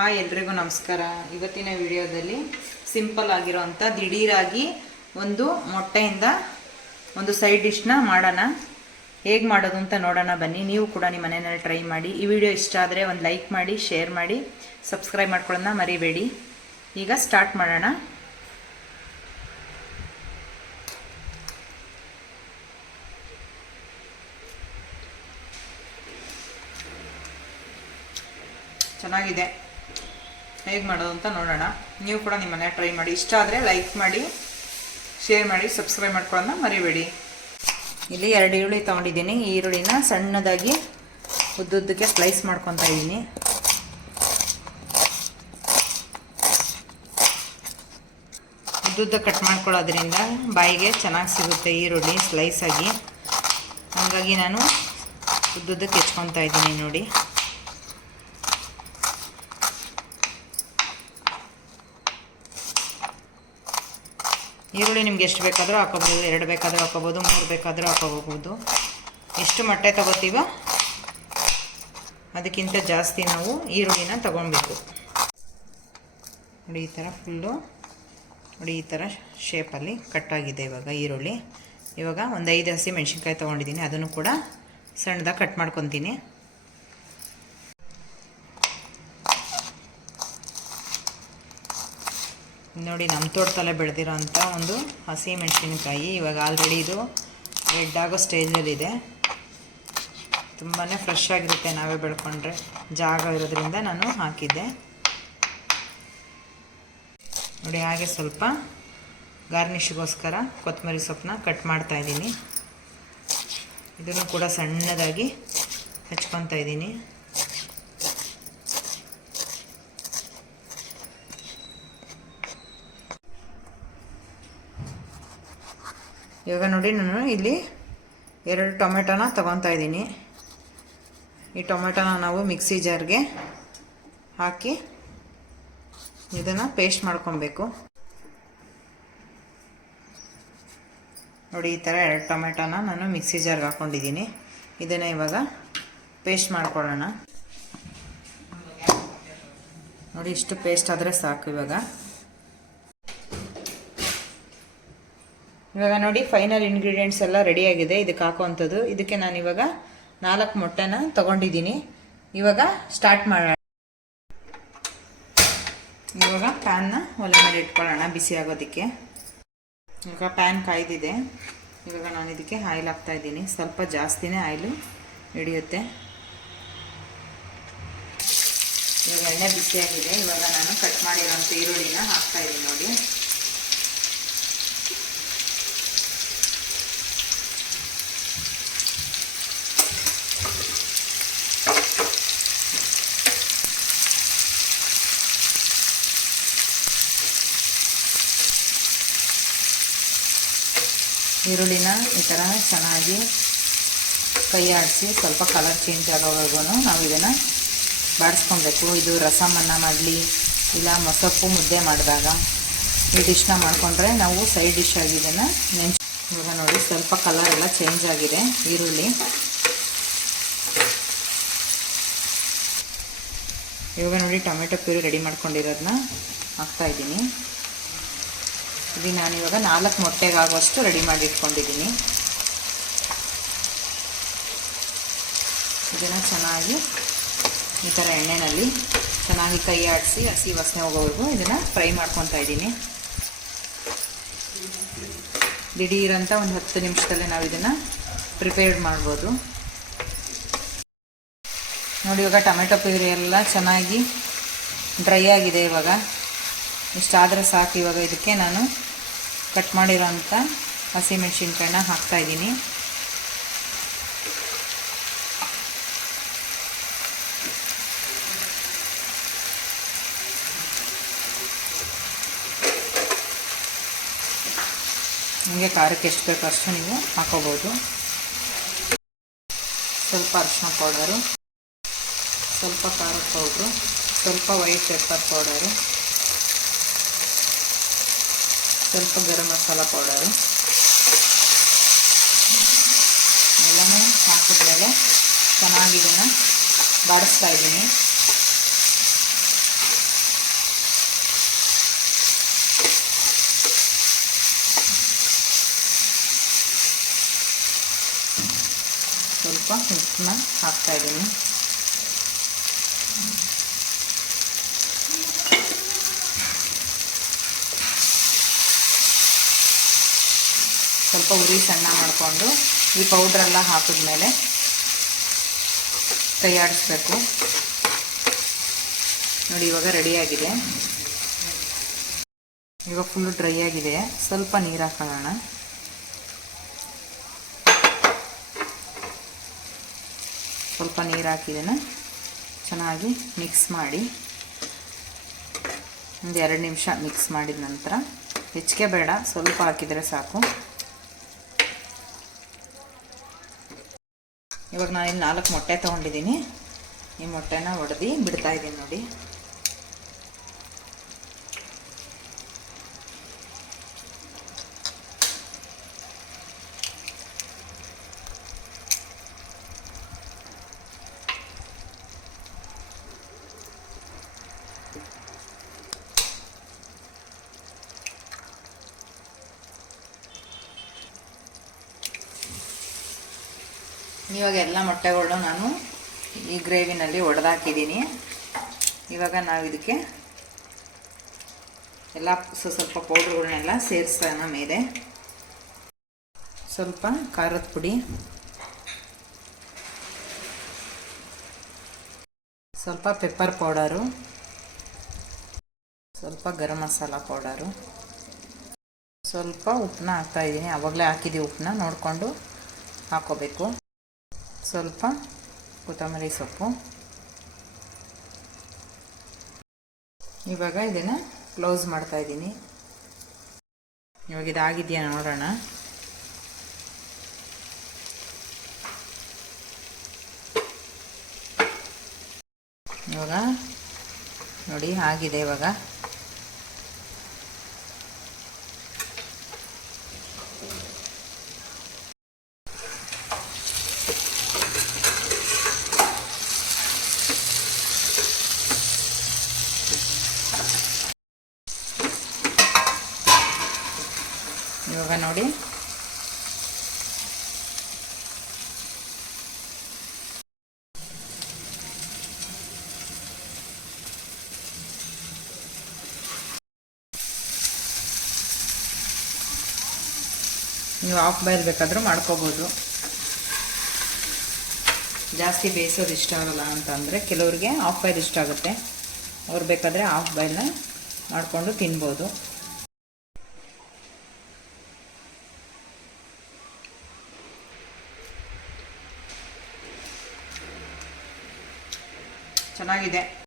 Hi ಎಲ್ರಿಗೂ ನಮಸ್ಕಾರ. ಇವತ್ತಿನ ವಿಡಿಯೋದಲ್ಲಿ ಸಿಂಪಲ್ ಆಗಿರೋಂಥ ದಿಢೀರಾಗಿ ಒಂದು ಮೊಟ್ಟೆಯಿಂದ ಒಂದು ಸೈಡ್ ಡಿಶ್ನ ಮಾಡೋಣ. ಹೇಗೆ ಮಾಡೋದು ಅಂತ ನೋಡೋಣ ಬನ್ನಿ. ನೀವು ಕೂಡ ನಿಮ್ಮ ಮನೆಯಲ್ಲಿ ಟ್ರೈ ಮಾಡಿ. ಈ ವಿಡಿಯೋ ಇಷ್ಟ ಆದರೆ ಒಂದು ಲೈಕ್ ಮಾಡಿ, ಶೇರ್ ಮಾಡಿ, ಸಬ್ಸ್ಕ್ರೈಬ್ ಮಾಡ್ಕೊಳ್ಳೋದನ್ನ ಮರಿಬೇಡಿ. ಈಗ ಸ್ಟಾರ್ಟ್ ಮಾಡೋಣ. ಚೆನ್ನಾಗಿದೆ. ಹೇಗೆ ಮಾಡೋದು ಅಂತ ನೋಡೋಣ. ನೀವು ಕೂಡ ನಿಮ್ಮ ಮನೆ ಟ್ರೈ ಮಾಡಿ. ಇಷ್ಟ ಆದರೆ ಲೈಕ್ ಮಾಡಿ ಶೇರ್ ಮಾಡಿ ಸಬ್ಸ್ಕ್ರೈಬ್ ಮಾಡ್ಕೊಳ್ಳೋಣ ಮರಿಬೇಡಿ. ಇಲ್ಲಿ ಎರಡು ಈರುಳ್ಳಿ ತೊಗೊಂಡಿದ್ದೀನಿ. ಈರುಳ್ಳಿನ ಸಣ್ಣದಾಗಿ ಉದ್ದುದ್ದಕ್ಕೆ ಸ್ಲೈಸ್ ಮಾಡ್ಕೊತಾ ಇದ್ದೀನಿ. ಉದ್ದುದ್ದ ಕಟ್ ಮಾಡ್ಕೊಳ್ಳೋದ್ರಿಂದ ಬಾಯಿಗೆ ಚೆನ್ನಾಗಿ ಸಿಗುತ್ತೆ ಈರುಳ್ಳಿ ಸ್ಲೈಸಾಗಿ ಹಾಗಾಗಿ ನಾನು ಉದ್ದುದ್ದಕ್ಕೆ ಹೆಚ್ಕೊತಾ ಇದ್ದೀನಿ ನೋಡಿ. ಈರುಳ್ಳಿ ನಿಮ್ಗೆ ಎಷ್ಟು ಬೇಕಾದರೂ ಹಾಕೋಬೋದು, ಎರಡು ಬೇಕಾದರೂ ಹಾಕೋಬೋದು, ಮೂರು ಬೇಕಾದರೂ ಹಾಕೋಬೋದು. ಎಷ್ಟು ಮೊಟ್ಟೆ ತಗೋತೀವೋ ಅದಕ್ಕಿಂತ ಜಾಸ್ತಿ ನಾವು ಈರುಳ್ಳಿನ ತೊಗೊಬೇಕು ನೋಡಿ ಈ ಥರ ಫುಲ್ಲು, ನೋಡಿ ಈ ಥರ ಶೇಪಲ್ಲಿ ಕಟ್ಟಾಗಿದೆ ಇವಾಗ ಈರುಳ್ಳಿ. ಇವಾಗ ಒಂದು ಐದು ಹಸಿ ಮೆಣಸಿನ್ಕಾಯಿ ತೊಗೊಂಡಿದ್ದೀನಿ, ಅದನ್ನು ಕೂಡ ಸಣ್ಣದಾಗಿ ಕಟ್ ಮಾಡ್ಕೊತೀನಿ. ನೋಡಿ ನಮ್ಮ ತೋಟದಲ್ಲೇ ಬೆಳೆದಿರೋ ಅಂಥ ಒಂದು ಹಸಿ ಮೆಣಸಿನಕಾಯಿ. ಇವಾಗ ಆಲ್ರೆಡಿ ಇದು ರೆಡ್ ಆಗೋ ಸ್ಟೇಜಲ್ಲಿದೆ ತುಂಬಾ ಫ್ರೆಶ್ ಆಗಿರುತ್ತೆ ನಾವೇ ಬೆಳ್ಕೊಂಡ್ರೆ. ಜಾಗ ಇರೋದ್ರಿಂದ ನಾನು ಹಾಕಿದ್ದೆ. ನೋಡಿ, ಹಾಗೆ ಸ್ವಲ್ಪ ಗಾರ್ನಿಷ್ಗೋಸ್ಕರ ಕೊತ್ತಂಬರಿ ಸೊಪ್ಪನ್ನ ಕಟ್ ಮಾಡ್ತಾ ಇದ್ದೀನಿ. ಇದನ್ನು ಕೂಡ ಸಣ್ಣದಾಗಿ ಹಚ್ಕೊತಾ ಇದ್ದೀನಿ. ಇವಾಗ ನೋಡಿ ನಾನು ಇಲ್ಲಿ ಎರಡು ಟೊಮೆಟೊನ ತಗೊತಾ ಇದ್ದೀನಿ. ಈ ಟೊಮೆಟೊನ ನಾವು ಮಿಕ್ಸಿ ಜಾರ್ಗೆ ಹಾಕಿ ಇದನ್ನು ಪೇಸ್ಟ್ ಮಾಡ್ಕೊಬೇಕು. ನೋಡಿ ಈ ಥರ ಎರಡು ಟೊಮೆಟೊನ ನಾನು ಮಿಕ್ಸಿ ಜಾರ್ಗೆ ಹಾಕ್ಕೊಂಡಿದ್ದೀನಿ ಇದನ್ನು ಇವಾಗ ಪೇಸ್ಟ್ ಮಾಡ್ಕೊಳ್ಳೋಣ. ನೋಡಿ ಇಷ್ಟು ಪೇಸ್ಟ್ ಆದರೆ ಸಾಕು ಇವಾಗ. ಇವಾಗ ನೋಡಿ ಫೈನಲ್ ಇಂಗ್ರೀಡಿಯೆಂಟ್ಸ್ ಎಲ್ಲ ರೆಡಿಯಾಗಿದೆ ಇದಕ್ಕೆ ಹಾಕುವಂಥದ್ದು. ಇದಕ್ಕೆ ನಾನು ಇವಾಗ ನಾಲ್ಕು ಮೊಟ್ಟೆನ ತಗೊಂಡಿದ್ದೀನಿ. ಇವಾಗ ಸ್ಟಾರ್ಟ್ ಮಾಡೋಣ. ಇವಾಗ ಪ್ಯಾನ್ನ ಒಲೆ ಮೇಲೆ ಇಟ್ಕೊಳ್ಳೋಣ ಬಿಸಿ ಆಗೋದಕ್ಕೆ. ಇವಾಗ ಪ್ಯಾನ್ ಕಾಯ್ದಿದೆ. ಇವಾಗ ನಾನು ಇದಕ್ಕೆ ಆಯಿಲ್ ಹಾಕ್ತಾ ಇದ್ದೀನಿ. ಸ್ವಲ್ಪ ಜಾಸ್ತಿನೇ ಆಯಿಲು ಹಿಡಿಯುತ್ತೆ. ಇವಾಗ ಎಣ್ಣೆ ಬಿಸಿಯಾಗಿದೆ. ಇವಾಗ ನಾನು ಕಟ್ ಮಾಡಿರೋಂಥ ಈರುಳ್ಳಿನ ಹಾಕ್ತಾ ಇದ್ದೀನಿ ನೋಡಿ. ಈರುಳ್ಳಿನ ಈ ಥರ ಚೆನ್ನಾಗಿ ಕೈ ಆಡಿಸಿ ಸ್ವಲ್ಪ ಕಲರ್ ಚೇಂಜ್ ಆಗೋವರೆಗೂ ನಾವು ಇದನ್ನು ಬಾಡಿಸ್ಕೊಬೇಕು. ಇದು ರಸಮನ್ನ, ಮಾಡಲಿ ಇಲ್ಲ ಮೊಸಪ್ಪು ಮುದ್ದೆ ಮಾಡಿದಾಗ ಈ ಡಿಶ್ನ ಮಾಡಿಕೊಂಡ್ರೆ ನಾವು ಸೈಡ್ ಡಿಶ್ ಆಗಿ ಇದನ್ನು ನೆಂಚು, ಇವಾಗ ನೋಡಿ ಸ್ವಲ್ಪ ಕಲರ್ ಎಲ್ಲ ಚೇಂಜ್ ಆಗಿದೆ ಈರುಳ್ಳಿ. ಇವಾಗ ನೋಡಿ ಟೊಮೆಟೊ ಪ್ಯೂರಿ ರೆಡಿ ಮಾಡ್ಕೊಂಡಿರೋದನ್ನ ಹಾಕ್ತಾಯಿದ್ದೀನಿ ಇದು ಇವಾಗ ನಾಲ್ಕು ಮೊಟ್ಟೆಗಾಗುವಷ್ಟು ರೆಡಿ ಮಾಡಿ ಇಟ್ಕೊಂಡಿದ್ದೀನಿ. ಇದನ್ನು ಚೆನ್ನಾಗಿ ಈ ಥರ ಎಣ್ಣೆಯಲ್ಲಿ ಚೆನ್ನಾಗಿ ಕೈ ಆಡಿಸಿ, ಹಸಿ ವಾಸನೆ ಹೋಗೋವರೆಗೂ ಇದನ್ನು ಫ್ರೈ ಮಾಡ್ಕೊತಾ ಇದ್ದೀನಿ. ದಿಢೀರಂತ ಒಂದು ಹತ್ತು ನಿಮಿಷದಲ್ಲೇ ನಾವು ಇದನ್ನು ಪ್ರಿಪೇರ್ಡ್ ಮಾಡ್ಬೋದು. ನೋಡಿ ಇವಾಗ ಟೊಮೆಟೊ ಪ್ಯೂರಿ ಎಲ್ಲ ಚೆನ್ನಾಗಿ ಡ್ರೈ ಆಗಿದೆ ಇವಾಗ. ಇಷ್ಟಾದರೆ ಸಾಕು. ಇವಾಗ ಇದಕ್ಕೆ ನಾನು ಕಟ್ ಮಾಡಿರೋಂಥ ಹಾಕ್ತಾ ಹಾಕ್ತಾಯಿದ್ದೀನಿ ನಿಮಗೆ ಖಾರಕ್ಕೆ ಎಷ್ಟು ಬೇಕು ಅಷ್ಟು ನೀವು ಹಾಕೋಬೋದು. ಸ್ವಲ್ಪ ಅರಿಶಿನ ಪೌಡರು, ಸ್ವಲ್ಪ ಖಾರದ ಪೌಡ್ರು, ಸ್ವಲ್ಪ ವೈಟ್ ಪೆಪ್ಪರ್ ಪೌಡರು. ಸ್ವಲ್ಪ ಗರಂ ಮಸಾಲ ಪೌಡರು. ಎಲ್ಲನೂ ಹಾಕಿದ್ಮೇಲೆ ಚೆನ್ನಾಗಿ ಇದನ್ನು ಬಾಡಿಸ್ತಾ ಇದ್ದೀನಿ. ಸ್ವಲ್ಪ ಉಪ್ಪನ್ನ ಹಾಕ್ತಾ ಇದ್ದೀನಿ. ಸ್ವಲ್ಪ ಉರಿ ಸಣ್ಣ ಮಾಡಿಕೊಂಡು ಈ ಪೌಡ್ರೆಲ್ಲ ಹಾಕಿದ್ಮೇಲೆ ತಯಾರಿಸ್ಬೇಕು. ನೋಡಿ, ಇವಾಗ ರೆಡಿಯಾಗಿದೆ ಇವಾಗ ಫುಲ್ಲು ಡ್ರೈ ಆಗಿದೆ. ಸ್ವಲ್ಪ ನೀರು ಹಾಕೊಳ್ಳೋಣ. ಸ್ವಲ್ಪ ನೀರು ಹಾಕಿದ್ದೇನೆ ಚೆನ್ನಾಗಿ ಮಿಕ್ಸ್ ಮಾಡಿ. ಒಂದು ಎರಡು ನಿಮಿಷ ಮಿಕ್ಸ್ ಮಾಡಿದ ನಂತರ, ಹೆಚ್ಚಿಗೆ ಬೇಡ, ಸ್ವಲ್ಪ ಹಾಕಿದರೆ ಸಾಕು. ಇವಾಗ ನಾನು ಇಲ್ಲಿ ನಾಲ್ಕು ಮೊಟ್ಟೆ ತೊಗೊಂಡಿದ್ದೀನಿ. ಈ ಮೊಟ್ಟೆನ ಒಡೆದು ಬಿಡ್ತಾಯಿದ್ದೀನಿ ನೋಡಿ. ಇವಾಗ ಎಲ್ಲ ಮೊಟ್ಟೆಗಳು ನಾನು ಈ ಗ್ರೇವಿನಲ್ಲಿ ಒಡೆದಾಕಿದ್ದೀನಿ. ಇವಾಗ ನಾವು ಇದಕ್ಕೆ ಎಲ್ಲ ಸ್ವ- ಸ್ವಲ್ಪ ಪೌಡ್ರ್ಗಳನ್ನೆಲ್ಲ ಸೇರಿಸೋಣ ಮೇಲೆ ಸ್ವಲ್ಪ ಖಾರದ ಪುಡಿ. ಸ್ವಲ್ಪ ಪೆಪ್ಪರ್ ಪೌಡರು. ಸ್ವಲ್ಪ ಗರಂ ಮಸಾಲ ಪೌಡರು. ಸ್ವಲ್ಪ ಉಪ್ಪನ್ನ ಹಾಕ್ತಾಯಿದ್ದೀನಿ ಆವಾಗಲೇ ಹಾಕಿದ್ದೀವಿ ಉಪ್ಪನ್ನ ನೋಡಿಕೊಂಡು ಹಾಕೋಬೇಕು. ಸ್ವಲ್ಪ ಕೊತ್ತಂಬರಿ ಸೊಪ್ಪು. ಇವಾಗ ಇದನ್ನು ಕ್ಲೋಸ್ ಮಾಡ್ತಾ ಇದ್ದೀನಿ. ಇವಾಗ ಇದಾಗಿದೆಯಾ ನೋಡೋಣ. ಇವಾಗ ನೋಡಿ, ಆಗಿದೆ ಇವಾಗ. ನೋಡಿ. ನೀವು ಆಫ್ ಬಾಯ್ಲ್ ಬೇಕಾದರೂ ಮಾಡ್ಕೋಬೋದು. ಜಾಸ್ತಿ ಬೇಯಿಸೋದು ಇಷ್ಟ ಆಗೋಲ್ಲ ಅಂತಂದರೆ ಕೆಲವರಿಗೆ ಆಫ್ ಬಾಯ್ಲ್ ಇಷ್ಟ ಆಗುತ್ತೆ. ಅವ್ರು ಬೇಕಾದರೆ ಆಫ್ ಬಾಯ್ಲ್ನ ಮಾಡಿಕೊಂಡು ತಿನ್ಬೋದು. ಚೆನ್ನಾಗಿದೆ